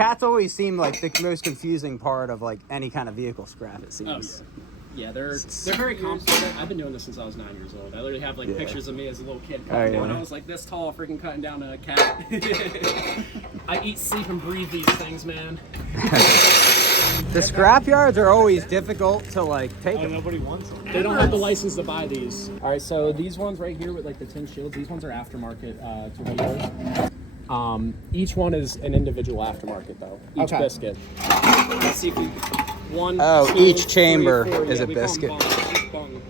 cats always seem like the most confusing part of like any kind of vehicle scrap, it seems. Oh, yeah, they're very complicated. I've been doing this since I was 9 years old. I literally have like pictures of me as a little kid cutting down. I was like this tall, freaking cutting down a cat. I eat, sleep, and breathe these things, man. The scrap yards are always difficult to like take them. Nobody wants them. They don't have the license to buy these. All right, so these ones right here with like the tin shields, these ones are aftermarket torpedoes. Each one is an individual aftermarket though. Each biscuit. Let's see if we one. Oh, two, each chamber three, four. is a we call biscuit. them bung.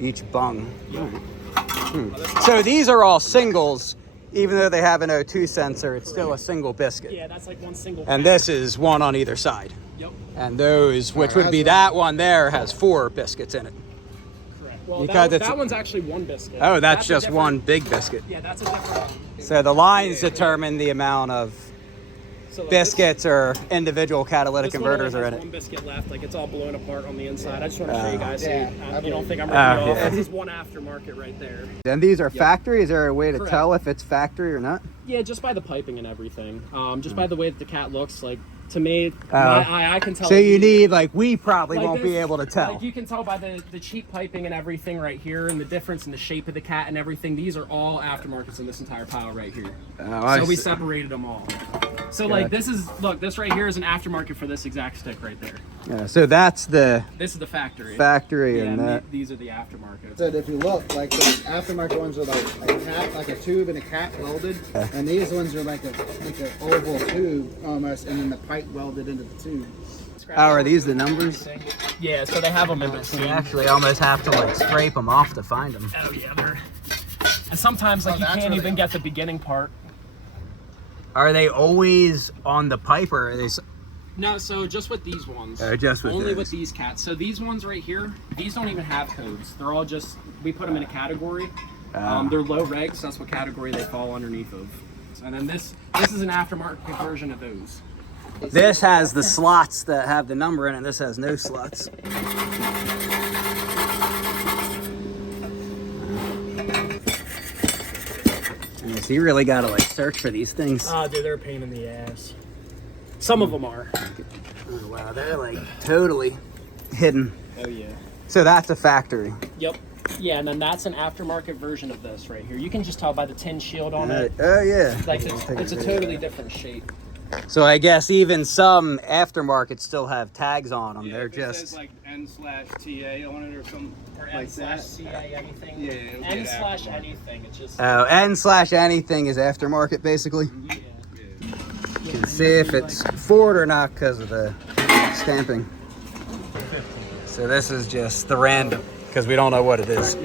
Each bung. Yeah. So these are all singles, even though they have an O2 sensor, it's still a single biscuit. Yeah, that's like one single. And this is one on either side. Yep. And those, which would be that one there, has 4 biscuits in it. Correct. Well, Because that one's actually one biscuit. Oh, that's just one big biscuit. Yeah, that's a different one. So the lines determine the amount of So, like, biscuits or individual catalytic this converters one are only in has it. one biscuit left, like it's all blown apart on the inside. I just want to show you guys. Yeah, You don't think I'm ripping it off? yeah. This is one aftermarket right there. And these are factory? Is there a way to Correct. tell if it's factory or not? Yeah, just by the piping and everything. Just by the way that the cat looks. Like to me, my eye, I can tell. So you it- need, like, we probably like won't this, be able to tell. Like you can tell by the cheap piping and everything right here, and the difference in the shape of the cat and everything. These are all aftermarkets in this entire pile right here. Oh, So we see. separated them all. So like this is, look, this right here is an aftermarket for this exact stick right there. Yeah, so that's the This is the factory. factory Yeah, and and that. these are the aftermarkets. So if you look, like the aftermarket ones are like a cat, like a tube and a cat welded, and these ones are like an oval tube almost, and then the pipe welded into the tube. Oh, are these the numbers? Yeah, so they have them in You between. actually almost have to like scrape them off to find them. Oh yeah, they're. And sometimes like you that's can't where even they get the beginning part. Are they always on the pipe or are they? No, so just with these ones. Just with only those. with these cats. So these ones right here, these don't even have codes. They're all just, we put them in a category. They're low regs. That's what category they fall underneath of. And then this is an aftermarket version of those. This has the slots that have the number in it. This has no slots. So you really gotta like search for these things. Oh, dude, they're a pain in the ass. Some of them are. Oh, wow, they're like totally hidden. Oh yeah. So that's a factory. Yep. Yeah, and then that's an aftermarket version of this right here. You can just tell by the tin shield on it. Oh yeah. Like it's a totally different shape. So I guess even some aftermarkets still have tags on them. They're It just says like N/TA on it or something Or like that. N/CA anything. Yeah, it'll get N/anything. It's just. N/anything is aftermarket basically. Yeah. You can see if it's Ford or not because of the stamping. So this is just the random because we don't know what it is.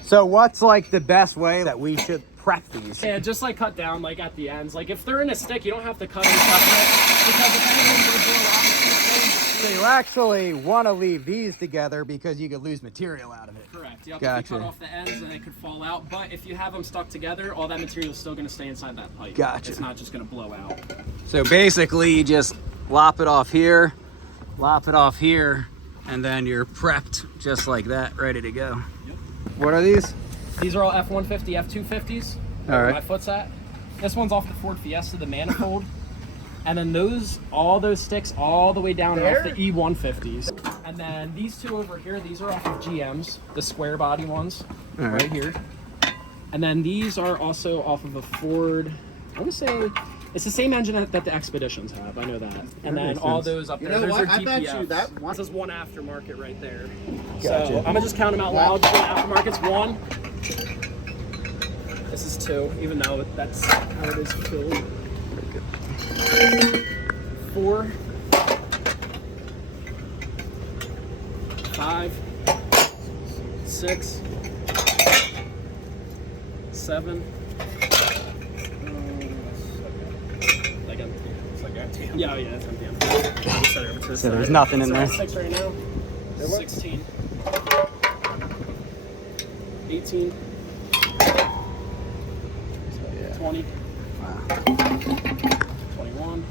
So what's like the best way that we should prep these? Yeah, just like cut down like at the ends. Like if they're in a stick, you don't have to cut them separate because if anyone's gonna blow off, So you actually want to leave these together because you could lose material out of it. correct. Yep. Gotcha. If you cut off the ends, then it could fall out. But if you have them stuck together, all that material is still gonna stay inside that pipe. Gotcha. It's not just gonna blow out. So basically you just lop it off here, and then you're prepped just like that, ready to go. Yep. What are these? These are all F-150, F-250s. All right. My foot's at. This one's off the Ford Fiesta, the manifold. And then all those sticks all the way down off the E-150s. And then these two over here, these are off of GMs, the square body ones, right here. And then these are also off of a Ford, I want to say, it's the same engine that the Expeditions have, I know that. And then makes all sense. those up You there, know those what? are I bet DPFs. you that one- This is one aftermarket right there. Gotcha. So I'm gonna just count them out loud. One aftermarket's 1. This is 2, even though that's how it is filled. 4, 5, 6, 7. Like empty. It's like empty. Yeah, yeah, it's empty. So there's nothing in there. 6 right now. 16. 18. 20. 21.